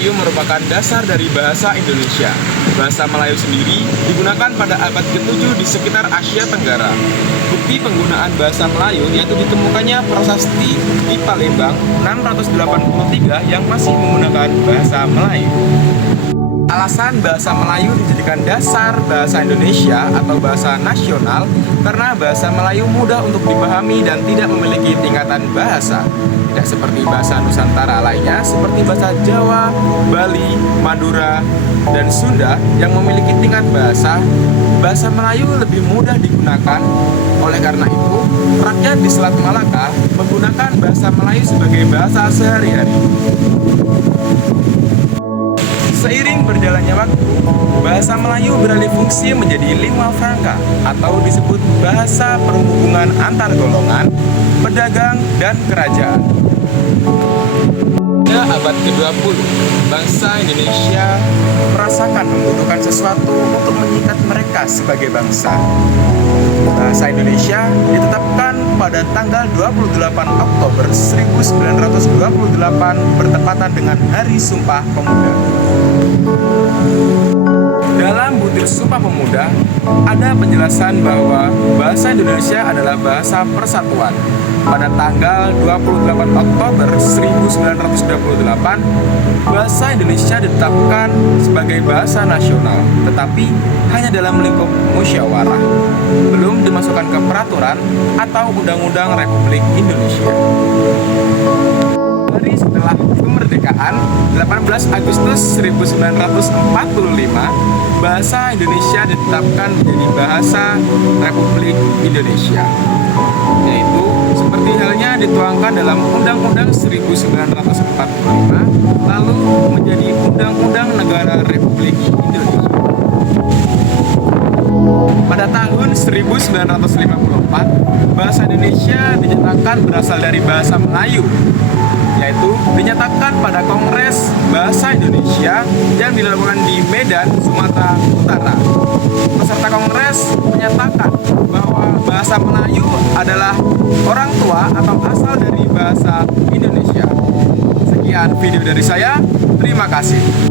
Melayu merupakan dasar dari bahasa Indonesia. Bahasa Melayu sendiri digunakan pada abad ke-7 di sekitar Asia Tenggara. Bukti penggunaan bahasa Melayu yaitu ditemukannya prasasti di Palembang 683 yang masih menggunakan bahasa Melayu. Alasan bahasa Melayu dijadikan dasar bahasa Indonesia atau bahasa nasional karena bahasa Melayu mudah untuk dipahami dan tidak memiliki tingkatan bahasa. Tidak seperti bahasa Nusantara lainnya seperti bahasa Jawa, Bali, Madura, dan Sunda yang memiliki tingkat bahasa. Bahasa Melayu lebih mudah digunakan. Oleh karena itu, rakyat di Selat Malaka menggunakan bahasa Melayu sebagai bahasa sehari-hari. Seiring berjalannya waktu, bahasa Melayu beralih fungsi menjadi lingua franca atau disebut bahasa perhubungan antar golongan, pedagang, dan kerajaan. Pada abad ke-20, bangsa Indonesia merasakan membutuhkan sesuatu untuk mengikat mereka sebagai bangsa. Bahasa Indonesia ditetapkan pada tanggal 28 Oktober 1928 bertepatan dengan Hari Sumpah Pemuda. Dalam butir Sumpah Pemuda, ada penjelasan bahwa bahasa Indonesia adalah bahasa persatuan. Pada tanggal 28 Oktober 1928, bahasa Indonesia ditetapkan sebagai bahasa nasional, tetapi hanya dalam lingkup musyawarah, belum dimasukkan ke peraturan atau Undang-Undang Republik Indonesia. Hari setelah kemerdekaan, 18 Agustus 1945, bahasa Indonesia ditetapkan menjadi bahasa Republik Indonesia, yaitu seperti halnya dituangkan dalam Undang-Undang 1945, lalu menjadi Undang-Undang Negara Republik Indonesia. Pada tahun 1954, bahasa Indonesia dinyatakan berasal dari bahasa Melayu, yaitu dinyatakan pada Kongres Bahasa Indonesia yang dilakukan di Medan, Sumatera Utara. Peserta Kongres menyatakan bahwa bahasa Melayu adalah orang tua atau asal dari bahasa Indonesia. Sekian video dari saya, terima kasih.